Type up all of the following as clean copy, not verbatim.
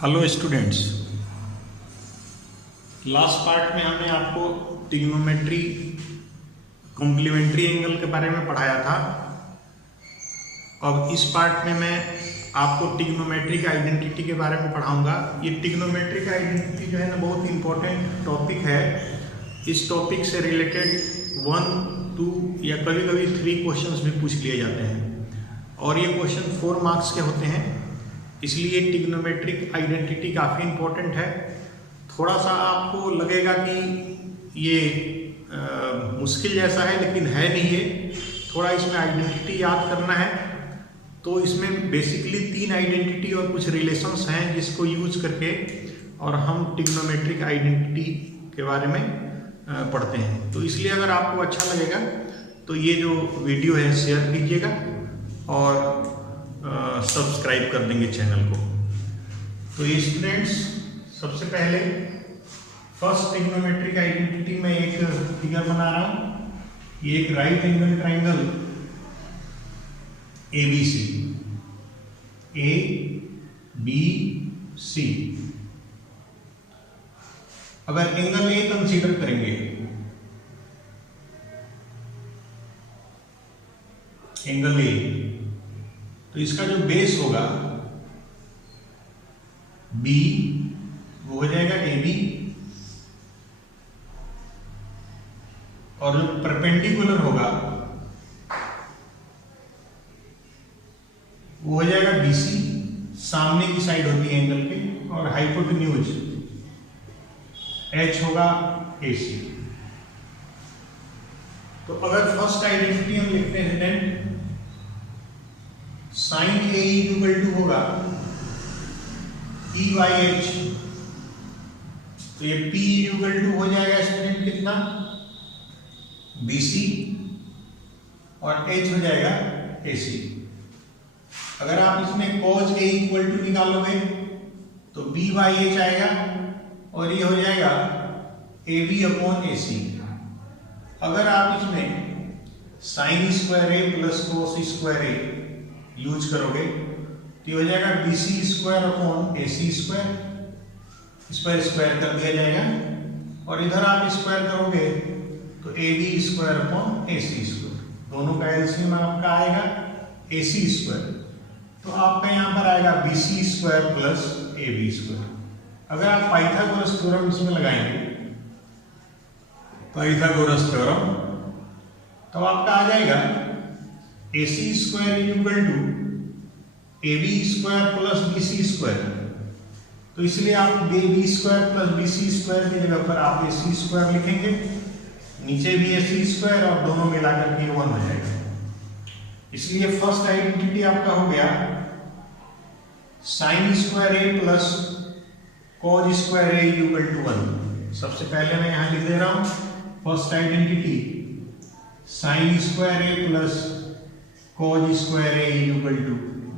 Hello students, last part में हमने आपको ट्रिग्नोमेट्री कॉम्प्लीमेंट्री एंगल के बारे में पढ़ाया था। अब इस पार्ट में मैं आपको ट्रिग्नोमेट्रिक आइडेंटिटी के बारे में पढ़ाऊंगा। ये ट्रिग्नोमेट्रिक आइडेंटिटी जो है ना बहुत इंपॉर्टेंट टॉपिक है। इस टॉपिक से रिलेटेड 1, 2 या कभी कभी 3 क्वेश्चंस भी पूछ लिए जाते हैं और ये क्वेश्चन 4 मार्क्स के होते हैं। इसलिए ट्रिग्नोमेट्रिक आइडेंटिटी काफ़ी इम्पोर्टेंट है। थोड़ा सा आपको लगेगा कि ये मुश्किल जैसा है, लेकिन है नहीं। ये थोड़ा इसमें आइडेंटिटी याद करना है। तो इसमें बेसिकली 3 आइडेंटिटी और कुछ रिलेशंस हैं जिसको यूज करके और हम ट्रिग्नोमेट्रिक आइडेंटिटी के बारे में पढ़ते हैं। तो इसलिए अगर आपको अच्छा लगेगा तो ये जो वीडियो है शेयर कीजिएगा और सब्सक्राइब कर देंगे चैनल को। तो ये स्टूडेंट्स, सबसे पहले फर्स्ट ट्रिग्नोमेट्रिक आइडेंटिटी में एक फिगर बना रहा हूं। ये एक right angle triangle ABC, ABC। अगर एंगल A कंसीडर करेंगे, एंगल A, तो इसका जो बेस होगा B, वो हो जाएगा AB, और जो परपेंडिकुलर होगा वो हो जाएगा BC। सामने की साइड होती है एंगल के, और हाइपोटेन्यूज H होगा AC। तो अगर फर्स्ट आइडेंटिटी हम लिखते हैं student, sine A equal to होगा E/H। तो ये P इक्वल टू हो जाएगा स्टूडेंट कितना, BC, और H हो जाएगा AC। अगर आप इसमें cos A इक्वल टू निकालोगे तो B/H आएगा और ये हो जाएगा AB/AC। अगर आप इसमें sine square A plus cos square A use करोगे तो ये हो जाएगा BC²/AC²। इस पर स्क्वायर कर दिया जाएगा और इधर आप स्क्वायर करोगे तो AB²/AC²। दोनों का एलसीएम आपका आएगा AC²। तो आपका यहाँ पर आएगा BC² + AB²। अगर आप पाइथागोरस थ्योरम इसमें लगाएंगे, पाइथागोरस थ्योरम, तो आपका आ जाएगा AC² = AB² + BC²। तो इसलिए आप AB² + BC² की जगह पर आप AC² लिखेंगे, नीचे भी AC² और दोनों मिलाकर के 1 हो जाएगा। इसलिए फर्स्ट आइडेंटिटी आपका हो गया sin² A plus cos² A = 1। सबसे पहले मैं यहां लिख दे रहा हूं first identity sin² A plus cos² A =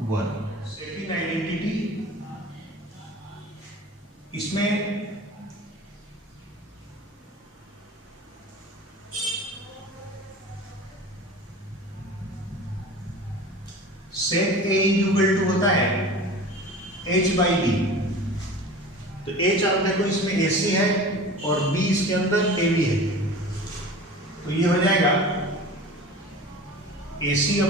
1। Second identity, इसमें sec A = होता है H/D। तो H आप देखो इसमें AC है और B इसके अंदर AB है, तो ये हो जाएगा AC/AB।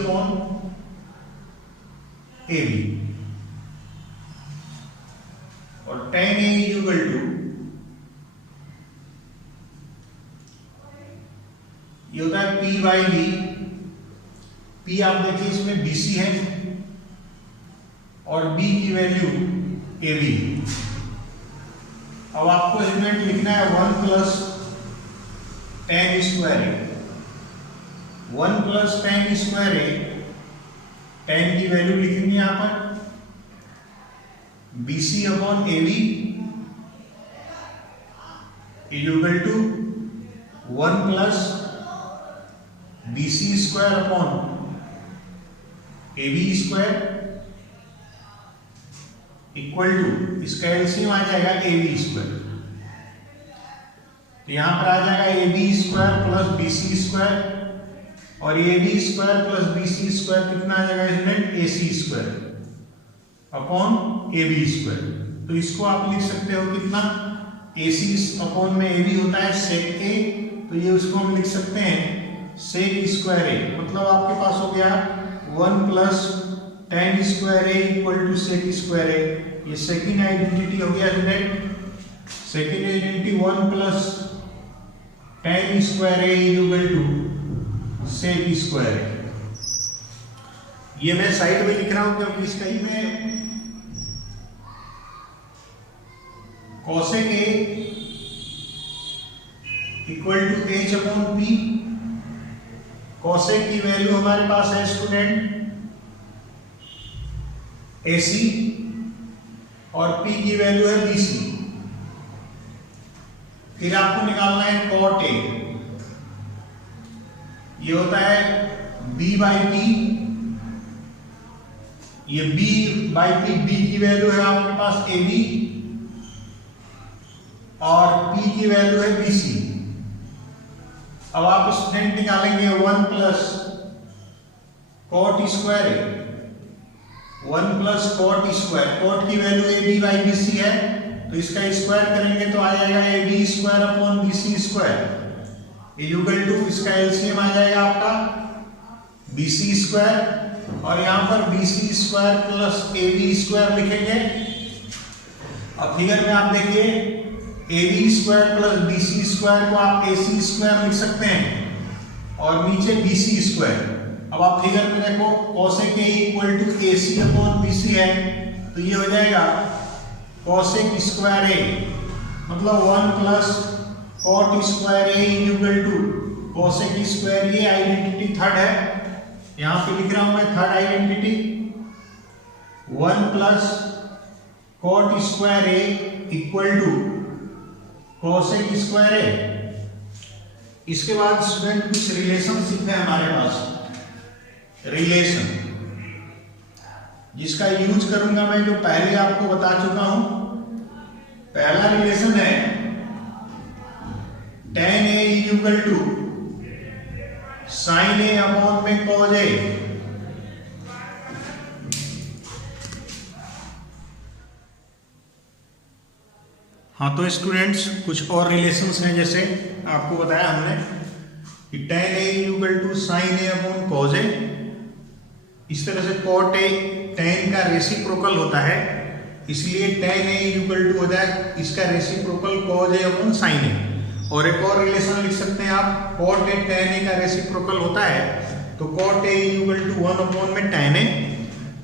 और tan A = ये होता है P/D। P आप देखिए इसमें BC है और B की वैल्यू AB है। अब आपको एलिमेंट लिखना है 1 + tan² A। 1 + tan² A, tan की वैल्यू लिखेंगे यहां पर BC/AB = 1 + BC² AB² equal to, इसका एलसीएम आ जाएगा AB²। तो यहां पर आ जाएगा AB² + BC², और AB² + BC² कितना आ जाएगा स्टूडेंट, AC² / AB²। तो इसको आप लिख सकते हो कितना, AC अपॉन में AB होता है sec A, तो ये उसको हम लिख सकते हैं sec स्क्वायर A। मतलब आपके पास हो गया 1 plus tan square A equal to sec square A। ये सेकेंड आइडेंटिटी हो गया student. Second identity 1 plus tan square A equal to sec square A। ये मैं साइड में लिख रहा हूं क्योंकि इसका ही मैं cosec A equal to H upon P। cosec की वैल्यू हमारे पास है स्टूडेंट AC और P की वैल्यू है BC। फिर आपको निकालना है cot A, ये होता है B बाई P। ये B बाई P, B की वैल्यू है आपके पास AB और P की वैल्यू है BC। अब आप स्टूडेंट निकालेंगे 1 plus cot square A, 1 plus cot square, cot की वैल्यू AB बाई BC है, तो इसका स्क्वायर करेंगे तो आ जाएगा AB square upon BC square equal to, इसका एलसीएम आ जाएगा आपका BC स्क्वायर, और यहाँ पर BC square plus AB square लिखेंगे। अब फिगर में आप देखिए AB square plus BC square को आप AC स्क्वायर लिख सकते हैं और नीचे BC स्क्वायर। अब आप फिगर में देखो cosec A equal to AC upon BC है, तो ये हो जाएगा cosec स्क्वायर A, मतलब 1 plus cot square A equal to cosec square. ये आइडेंटिटी थर्ड है, यहां पे लिख रहा हूं मैं third identity 1 plus cot square A equal to cosec square A। इसके बाद स्टूडेंट कुछ रिलेशनशिप है हमारे पास, रिलेशन जिसका यूज करूंगा मैं, जो पहले आपको बता चुका हूं। पहला रिलेशन है tan A equal to sin A upon में cos A। हाँ तो स्टूडेंट्स कुछ और रिलेशंस हैं, जैसे आपको बताया हमने कि tan A equal to sin A upon cos A। इस तरह से cot A tan का रेसिप्रोकल होता है, इसलिए tan A इक्वल टू हो जाए इसका reciprocal cos A upon sin A। और एक और रिलेशन लिख सकते हैं आप, cot A tan A का रेसिप्रोकल होता है, तो cot A equal to 1 upon में tan A।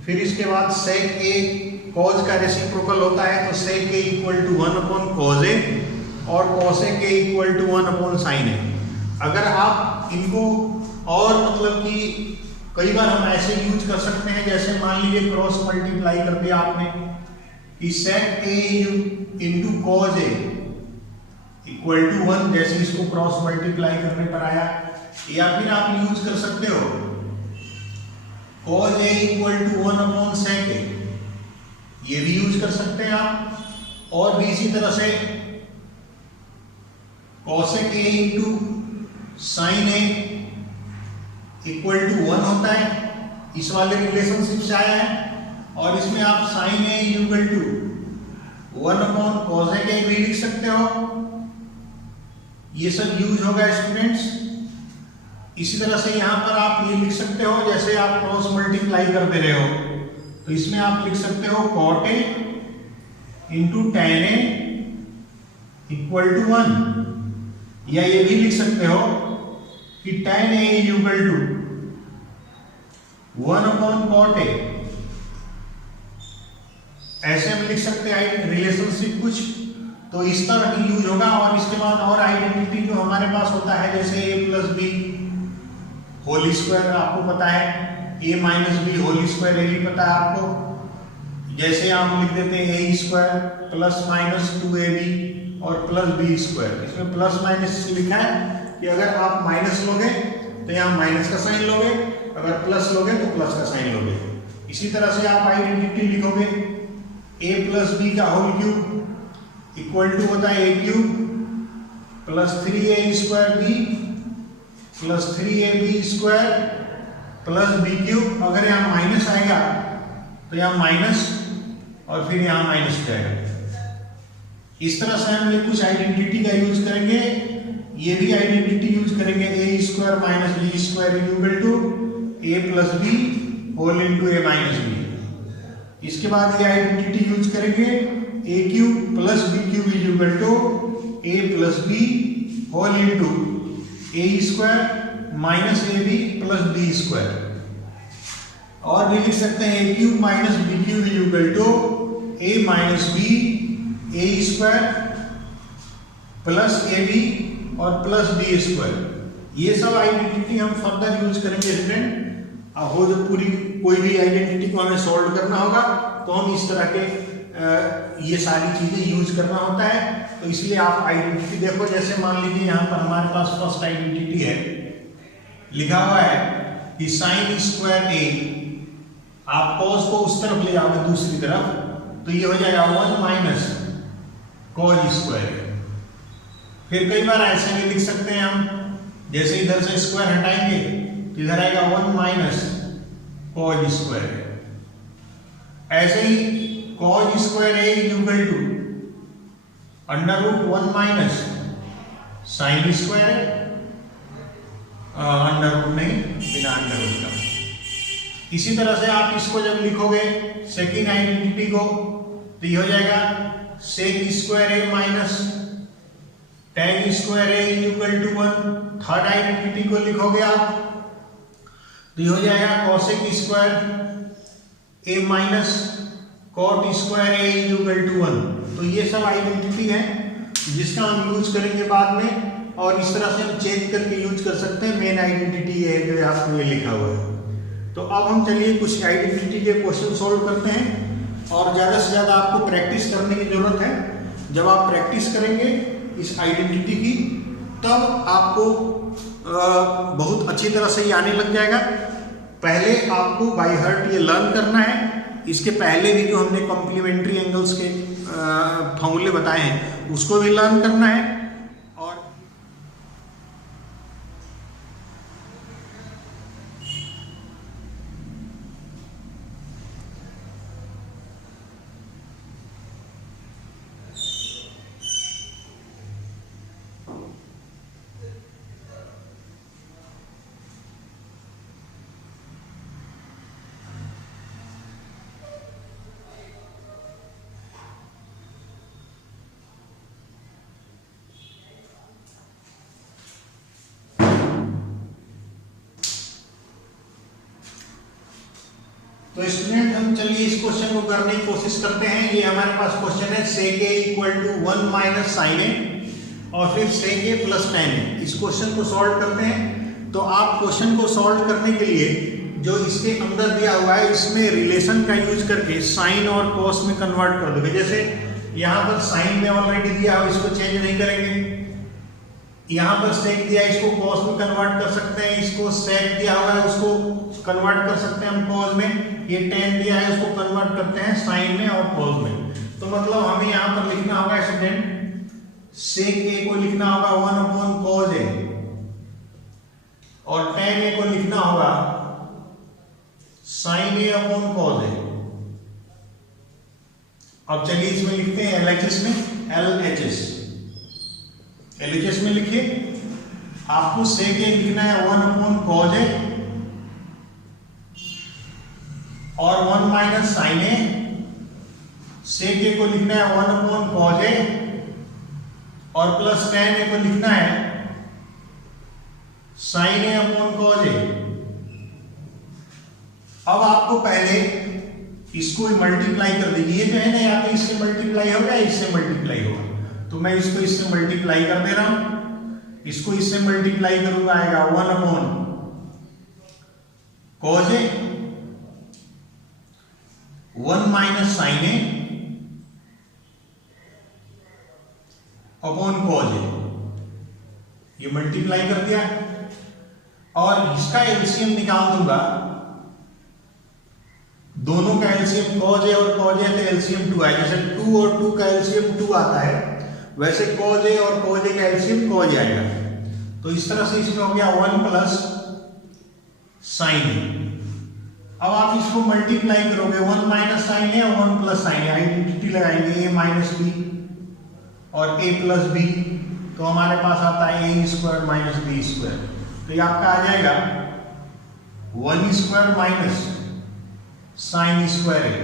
फिर इसके बाद sec A cos का रेसिप्रोकल होता है, तो sec A equal to 1 upon cos A और cosec A equal to 1 upon sin A। अगर आप इनको और मतलब कि कई बार हम ऐसे यूज कर सकते हैं, जैसे मान लीजिए क्रॉस मल्टीप्लाई कर दिया आपने कि sec A into cos A equal to 1, जैसे इसको क्रॉस मल्टीप्लाई करने पर आया। या फिर आप यूज कर सकते हो cos A equal to 1 upon sec A, ये भी यूज कर सकते हैं आप। और भी इसी तरह से cosec A into sin A equal to 1 होता है, इस वाले रिलेशनशिप से आया है। और इसमें आप sin A equal to 1 upon cosec A भी लिख सकते हो। ये सब यूज होगा स्टूडेंट्स। इसी तरह से यहां पर आप ये लिख सकते हो, जैसे आप क्रॉस मल्टीप्लाई कर दे रहे हो, तो इसमें आप लिख सकते हो cot A into tan A equal to 1। या ये भी लिख सकते हो कि tan A equal to 1 upon cot A। ऐसे हम लिख सकते हैं रिलेशनशिप कुछ, तो इस तरह की यूज होगा। और इसके बाद और आइडेंटिटी जो हमारे पास होता है, जैसे a plus B whole square, आपको पता है a minus B whole square, ये भी पता है आपको। जैसे आप लिख देते हैं a square plus minus 2ab और प्लस बी स्क्वायर। इसमें प्लस माइनस लिखा है कि अगर आप माइनस लोगे तो यहाँ माइनस का साइन लोगे, अगर प्लस लोगे तो प्लस का साइन लोगे। इसी तरह से आप आइडेंटिटी लिखोगे a प्लस बी का होल क्यूब इक्वल टू होता है a cube plus 3a square B plus 3ab square plus B cube. अगर यहाँ माइनस आएगा तो यहाँ माइनस और फिर यहाँ माइनस जाएगा। इस तरह से हम ये कुछ आइडेंटिटी का यूज करेंगे, ये भी आइडेंटिटी यूज करेंगे, A square minus B square equal to A plus B whole into A minus B. इसके बाद ये आइडेंटिटी यूज करेंगे, A cube plus B cube equal to A plus B whole into A square minus A B plus B square. और भी लिख सकते हैं A cube minus B cube equal to A minus B A square plus A B और plus B square. ये सब identity हम further use करेंगे स्टूडेंट। हो जो पूरी कोई भी आइडेंटिटी को हमें सॉल्व करना होगा तो हम इस तरह के ये सारी चीजें यूज करना होता है। तो इसलिए आप आइडेंटिटी देखो, जैसे मान लीजिए यहाँ पर हमारे पास फर्स्ट आइडेंटिटी है, लिखा हुआ है कि साइन स्क्वायर ए, आप कॉस को उस तरफ ले जाओगे दूसरी तरफ, तो ये हो जाएगा 1 माइनस कॉस स्क्वायर। फिर कई बार ऐसे भी लिख सकते हैं हम, जैसे इधर से स्क्वायर हटाएंगे तो इधर आएगा 1 माइनस कॉस स्क्वायर। ऐसे ही cos square A equal to under root 1 minus sine square, under root नहीं, बिना अंडर रूट का। इसी तरह से आप इसको जब लिखोगे सेकेंड आइडेंटिटी को, तो ये हो जाएगा sec square A minus tan square A equal to 1। Third identity को लिखोगे आप तो ये हो जाएगा cosec square A minus cot square A equal to 1। तो ये सब आइडेंटिटी है जिसका हम यूज करेंगे बाद में, और इस तरह से हम चेंज करके यूज कर सकते हैं। मेन आइडेंटिटी है जो आपको ये लिखा हुआ है। तो अब हम चलिए कुछ आइडेंटिटी के क्वेश्चन सॉल्व करते हैं, और ज़्यादा से ज़्यादा आपको प्रैक्टिस करने की जरूरत है। जब आप प्रैक्टिस करेंगे इस आइडेंटिटी की, तब आपको बहुत अच्छी तरह से ये आने लग जाएगा। पहले आपको बाय हार्ट ये लर्न करना है। इसके पहले भी जो हमने कॉम्प्लीमेंट्री एंगल्स के फॉर्मूले बताए हैं उसको भी लर्न करना है। और तो स्टूडेंट हम चलिए इस क्वेश्चन को करने की कोशिश करते हैं। ये हमारे पास क्वेश्चन है सेक ए इक्वल टू 1 माइनस साइन ए और फिर सेक ए प्लस टेन ए। इस क्वेश्चन को सॉल्व करते हैं। तो आप क्वेश्चन को सॉल्व करने के लिए जो इसके अंदर दिया हुआ है इसमें रिलेशन का यूज करके साइन और कॉस में कन्वर्ट कर दोगे। जैसे यहाँ पर साइन में ऑलरेडी दिया हुआ, इसको चेंज नहीं करेंगे। यहाँ पर सेक दिया, इसको कॉस में कन्वर्ट कर सकते हैं। इसको सेक दिया हुआ है, उसको कन्वर्ट कर सकते हैं हम कॉस में। ये टेन दिया है, उसको कन्वर्ट करते हैं साइन में और कॉस में। तो मतलब हमें यहाँ पर लिखना होगा स्टूडेंट, सेक ए को लिखना होगा 1 अपॉन कॉस ए, और टेन ए को लिखना होगा sign A upon cos A. अब चलिए इसमें लिखते हैं एलएचएस में, एलएचएस में लिखिए। आपको सेक ए लिखना है 1 अपॉन कॉस ए और 1 माइनस साइन ए। सेक ए को लिखना है 1 अपॉन कॉस ए और प्लस टेन ए को लिखना है sign A upon cos A. अब आपको पहले इसको मल्टीप्लाई कर दीजिए। ये जो है ना, या तो इससे मल्टीप्लाई होगा, इससे मल्टीप्लाई होगा। तो मैं इसको इससे मल्टीप्लाई कर दे रहा हूं। इसको इससे मल्टीप्लाई करूंगा, आएगा 1 upon cos A 1 minus sign A upon cos A. ये मल्टीप्लाई कर दिया और इसका एलसीएम निकाल दूंगा। दोनों का एलसीएम कॉस ए और कॉस ए, तो एलसीएम 2 है। जैसे 2 और 2 का एलसीएम 2 आता है, वैसे कॉस ए और कॉस ए का एलसीएम कॉस ए आएगा। तो इस तरह से इसमें हो गया 1 प्लस साइन ए। अब आप इसको मल्टीप्लाई करोगे, 1 माइनस साइन ए और 1 प्लस साइन ए, आइडेंटिटी लगाएंगे, ए माइनस बी और a प्लस बी, तो हमारे पास आता है a square minus B square. तो ये आपका आ जाएगा 1 स्क्वायर माइनस साइन स्क्वायर है,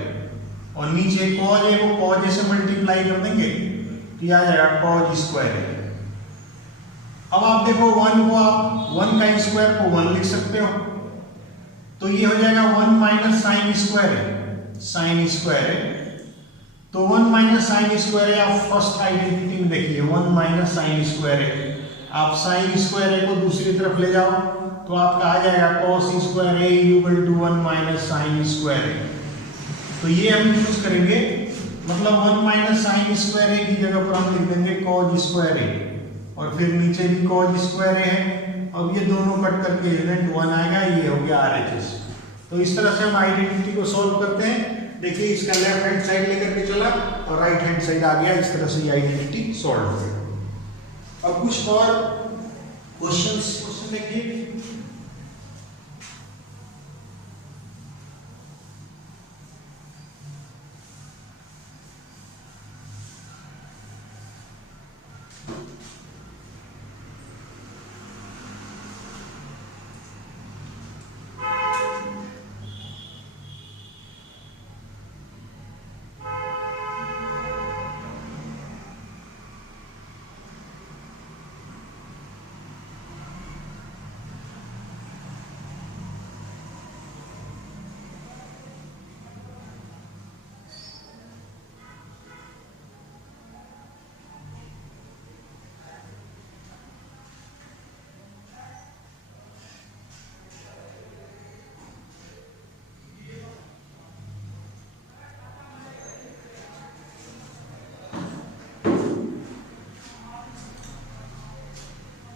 और नीचे कॉज है वो कॉज ए से मल्टीप्लाई कर देंगे तो ये आ जाएगा कॉज स्क्वायर है। अब आप देखो 1 को आप 1 का स्क्वायर को 1 लिख सकते हो, तो ये हो जाएगा 1 माइनस साइन स्क्वायर है, साइन स्क्वायर है। तो 1 माइनस साइन स्क्वायर है, आप फर्स्ट आइडेंटिटी में देखिए 1 माइनस साइन स्क्वायर है, आप साइन स्क्वायर है को दूसरी तरफ ले जाओ तो आपका आ जाएगा cos स्क्वायर है equal to 1 minus sine square है। तो ये हम यूज करेंगे, मतलब 1 माइनस साइन स्क्वायर है की जगह पर हम लिख देंगे cos स्क्वायर है, और फिर नीचे भी cos स्क्वायर है। अब ये दोनों कट करके एलिमेंट 1 आएगा, ये हो गया RHS। तो इस तरह से हम आइडेंटिटी को सॉल्व करते हैं। देखिए इसका लेफ्ट हैंड साइड लेकर के चला और राइट हैंड साइड आ गया, इस तरह से ये आइडेंटिटी सॉल्व हो गई। अब कुछ और क्वेश्चन देखिए।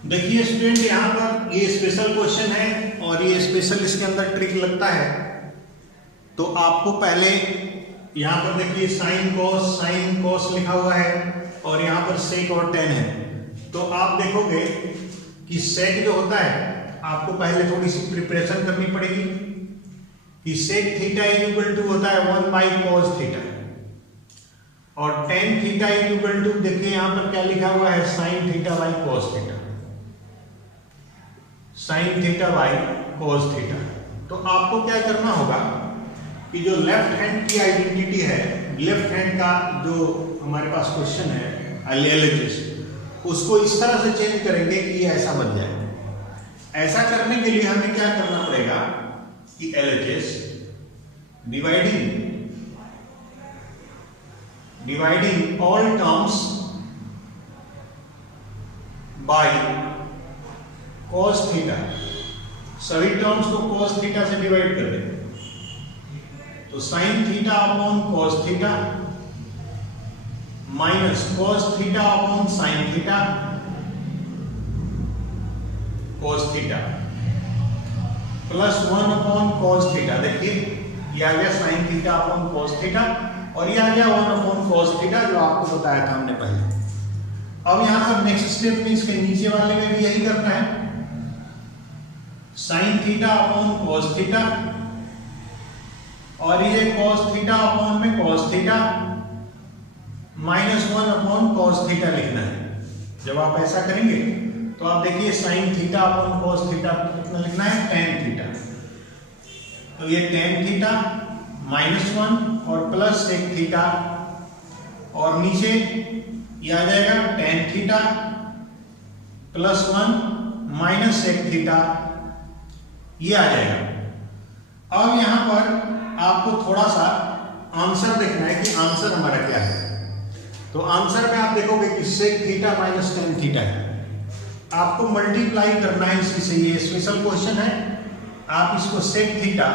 देखिए स्टूडेंट, यहाँ पर ये स्पेशल क्वेश्चन है और ये स्पेशल इसके अंदर ट्रिक लगता है। तो आपको पहले यहाँ पर देखिए साइन कॉस लिखा हुआ है और यहाँ पर सेक और टेन है। तो आप देखोगे कि सेक जो होता है आपको पहले थोड़ी सी प्रिपरेशन करनी पड़ेगी कि सेक थीटा इक्वल टू होता है 1 बाई कॉस थीटा, और टेन थीटा इक्वल टू देखिए यहाँ पर क्या लिखा हुआ है sine theta by cos theta, sine theta by cos theta. तो आपको क्या करना होगा कि जो लेफ्ट हैंड की आइडेंटिटी है, लेफ्ट हैंड का जो हमारे पास क्वेश्चन है LHS, उसको इस तरह से चेंज करेंगे कि ये ऐसा बन जाए। ऐसा करने के लिए हमें क्या करना पड़ेगा कि LHS dividing all terms by cos theta, सभी टर्म्स को cos थीटा से डिवाइड कर देंगे। तो sine theta upon cos theta minus cos theta upon sine theta cos theta plus 1 upon cos theta. देखिए ये आ गया sine theta upon cos theta और ये आ गया 1 अपॉन cos थीटा जो आपको बताया था हमने पहले। अब यहां पर नेक्स्ट स्टेप में इसके नीचे वाले में भी यही करना है, sine theta upon cos theta, और ये कॉस थीटा अपॉन में cos theta minus 1 upon cos theta लिखना है। जब आप ऐसा करेंगे तो आप देखिए sign theta upon cos theta कितना लिखना है, टेन थीटा। तो ये टेन थीटा माइनस 1 और प्लस सेक थीटा, और नीचे ये आ जाएगा tan theta plus 1 minus sec theta, ये आ जाएगा। अब यहां पर आपको थोड़ा सा आंसर देखना है कि आंसर हमारा क्या है। तो आंसर में आप देखोगे कि sec theta minus tan theta है, आपको मल्टीप्लाई करना है इसी से। ये स्पेशल क्वेश्चन है, आप इसको sec theta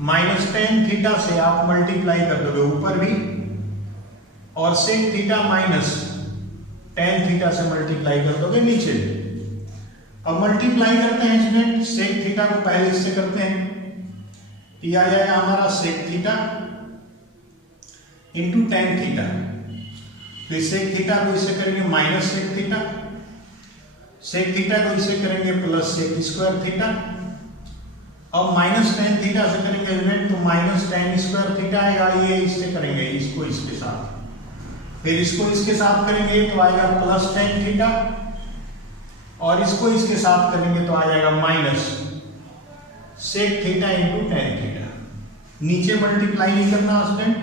minus tan theta से आप मल्टीप्लाई कर दोगे ऊपर भी, और sec theta minus tan theta से मल्टीप्लाई कर दोगे नीचे भी। अब मल्टीप्लाई करते हैं स्टूडेंट, सेक थीटा को पहले इससे करते हैं, ये आ जाएगा हमारा sec theta into tan theta, फिर सेक थीटा को इससे करेंगे minus sec theta, sec theta को इससे करेंगे प्लस सेक स्क्वायर थीटा। अब माइनस टेन थीटा से करेंगे स्टूडेंट तो माइनस टेन स्क्वायर थीटा आएगा, ये इससे करेंगे इसको इसके साथ, फिर इसको इसके साथ करेंगे तो आएगा प्लस टेन थीटा, और इसको इसके साथ करेंगे तो आ जाएगा minus sec theta into tan theta. नीचे मल्टीप्लाई नहीं करना स्टूडेंट,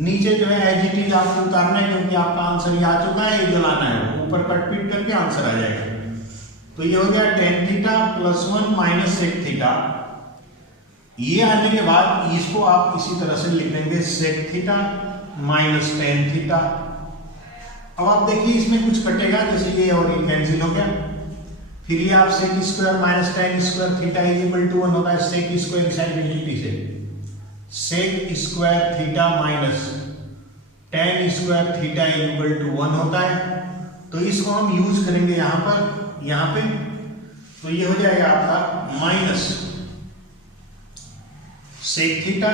नीचे जो है एज इट इज आपको उतारना है, क्योंकि आपका आंसर ये आ चुका है, ये जो लाना है ऊपर कट पीट करके आंसर आ जाएगा। तो ये हो गया tan theta plus one minus sec theta. ये आने के बाद इसको आप इसी तरह से लिख देंगे sec theta minus tan theta. अब आप देखिए इसमें कुछ कटेगा, जैसे ये और ये कैंसिल हो गया, फिर ये आप sec square minus tan square theta equal to 1 होता है सेक स्क्वायर साइड यूनिटी से, sec square theta minus tan square theta equal to 1 होता है। तो इसको हम यूज करेंगे यहाँ पे, तो ये हो जाएगा आपका माइनस सेक थीटा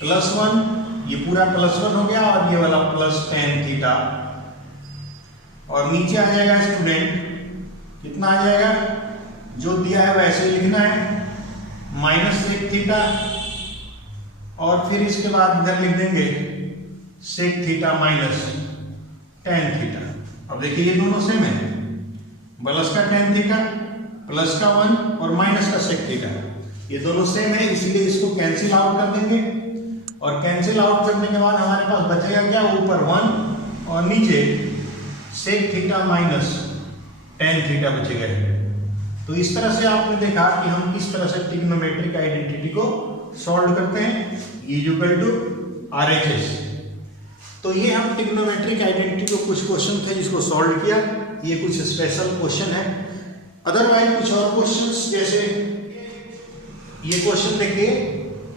प्लस 1, ये पूरा प्लस 1 हो गया, और ये वाला प्लस टेन थीटा, और नीचे आ जाएगा स्टूडेंट कितना आ जाएगा, जो दिया है वैसे ही लिखना है, माइनस सेक थीटा, और फिर इसके बाद इधर लिख देंगे sec theta minus tan theta. अब देखिए ये दोनों सेम है, प्लस का टेन थीटा प्लस का 1 और माइनस का सेक थीटा, ये दोनों सेम है, इसलिए इसको कैंसिल आउट कर देंगे, और कैंसिल आउट करने के बाद हमारे पास बचेगा क्या, ऊपर 1 और नीचे sec theta minus tan theta बचेगा। तो इस तरह से आपने देखा कि हम किस तरह से ट्रिग्नोमेट्रिक आइडेंटिटी को सॉल्व करते हैं, इक्वल टू RHS। तो ये हम ट्रिग्नोमेट्रिक आइडेंटिटी को कुछ क्वेश्चन थे जिसको सॉल्व किया, ये कुछ स्पेशल क्वेश्चन है। अदरवाइज कुछ और क्वेश्चंस, जैसे ये क्वेश्चन देखिए,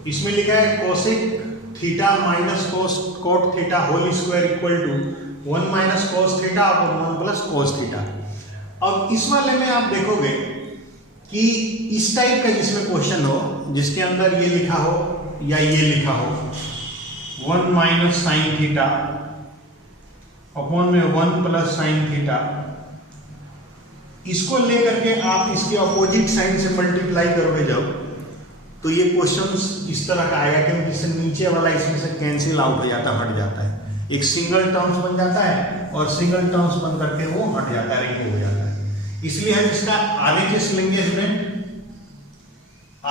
इसमें लिखा है cosec theta minus cot theta whole square equal to 1 minus cos theta और 1 प्लस कोस थीटा। अब इस वाले में आप देखोगे कि इस टाइप का जिसमें क्वेश्चन हो, जिसके अंदर ये लिखा हो या ये लिखा हो 1 माइनस साइन थीटा अपॉन में 1 प्लस साइन थीटा, इसको लेकर के आप इसके अपोजिट साइन से मल्टीप्लाई करोगे जब, तो ये क्वेश्चंस इस तरह का आएगा, क्योंकि इससे नीचे वाला इसमें से कैंसिल आउट हो जाता, हट जाता है, एक सिंगल टर्म्स बन जाता है और सिंगल टर्म्स बन करके वो हट जाता है, रिमूव हो जाता है। इसलिए हम इसका RHS लेंगे student,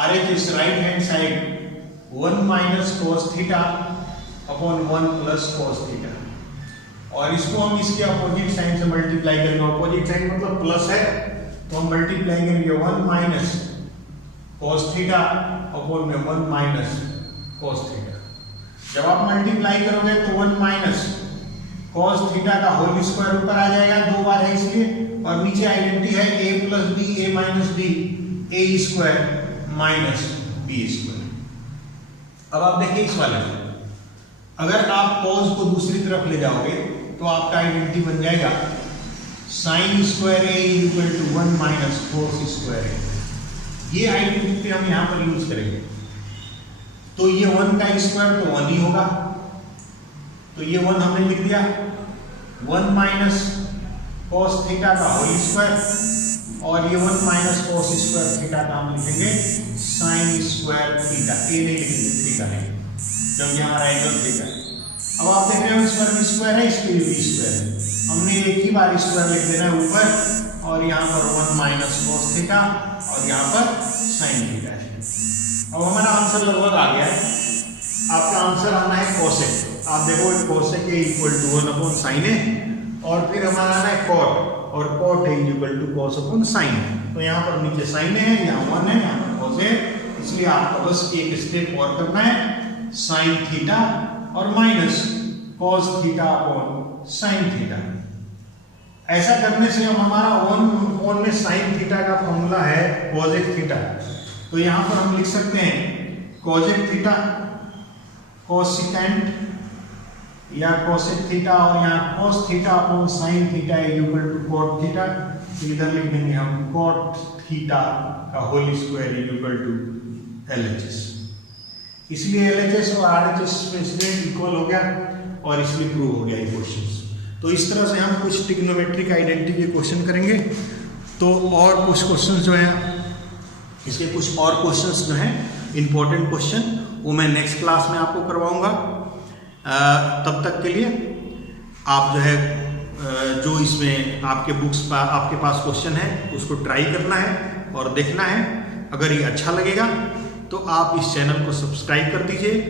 RHS right hand side 1 minus cos theta upon 1 plus cos theta, और इसको हम इसके अपोजिट साइन से मल्टीप्लाई करेंगे। अपोजिट साइन मतलब प्लस है, तो हम मल्टीप्लाई करेंगे 1 माइनस कोस थीटा अपॉन में 1 माइनस कोस थीटा। जब आप मल्टीप्लाई करोगे तो 1 माइनस cos थीटा का होल स्क्वायर ऊपर आ जाएगा, 2 बार है इसलिए, और नीचे आइडेंटिटी है a plus B A minus B A square minus B square. अब आप देखिए इस वाले में अगर आप cos को दूसरी तरफ ले जाओगे तो आपका आइडेंटिटी बन जाएगा sine square A equal to 1 minus cos square A. ये आइडेंटिटी हम यहां पर यूज करेंगे, तो ये 1 का स्क्वायर तो 1 ही होगा, तो ये 1 हमने लिख दिया, 1 माइनस cos थीटा का होल स्क्वायर, और ये 1 माइनस cos स्क्वायर थीटा का हम लिखेंगे साइन स्क्वायर थीटा, ए नहीं लिखेंगे थीटा नहीं, क्योंकि हमारा एंगल थीटा है। अब आप देख रहे हो इस पर भी स्क्वायर है, इस पर भी स्क्वायर है, हमने एक ही बार स्क्वायर लिख देना है ऊपर, और यहाँ पर 1 माइनस cos थीटा और यहाँ पर साइन थीटा है। अब हमारा आंसर लगभग आ गया है, आपका आंसर आना है कोसेक। आप देखो cosec A equal to 1 upon sine है, और फिर हमारा आना है कॉट, और cot A equal to cos upon sine है। तो यहाँ पर नीचे साइन है, यहाँ 1 है, यहाँ पर कॉस है, इसलिए आपको बस एक स्टेप और करना है, साइन थीटा और minus cos theta upon sine theta. ऐसा करने से हम हमारा 1 में साइन थीटा का फॉर्मूला है कोसेक थीटा, तो यहाँ पर हम लिख सकते हैं कोसेक थीटा कोसेकेंट या कोसेक थीटा, और यहाँ cos theta upon sine theta equal to cot theta, तो इधर लिख देंगे हम कॉट थीटा का whole square equal to LHS। इसलिए LHS और RHS में इक्वल हो गया, और इसलिए प्रूव हो गया ये क्वेश्चन। तो इस तरह से हम कुछ ट्रिग्नोमेट्रिक आइडेंटिटी के क्वेश्चन करेंगे। तो और कुछ क्वेश्चन जो हैं, इसके कुछ और क्वेश्चंस जो हैं इंपॉर्टेंट क्वेश्चन, वो मैं नेक्स्ट क्लास में आपको करवाऊंगा। तब तक के लिए आप जो है जो इसमें आपके आपके पास क्वेश्चन है उसको ट्राई करना है और देखना है। अगर ये अच्छा लगेगा तो आप इस चैनल को सब्सक्राइब कर दीजिए।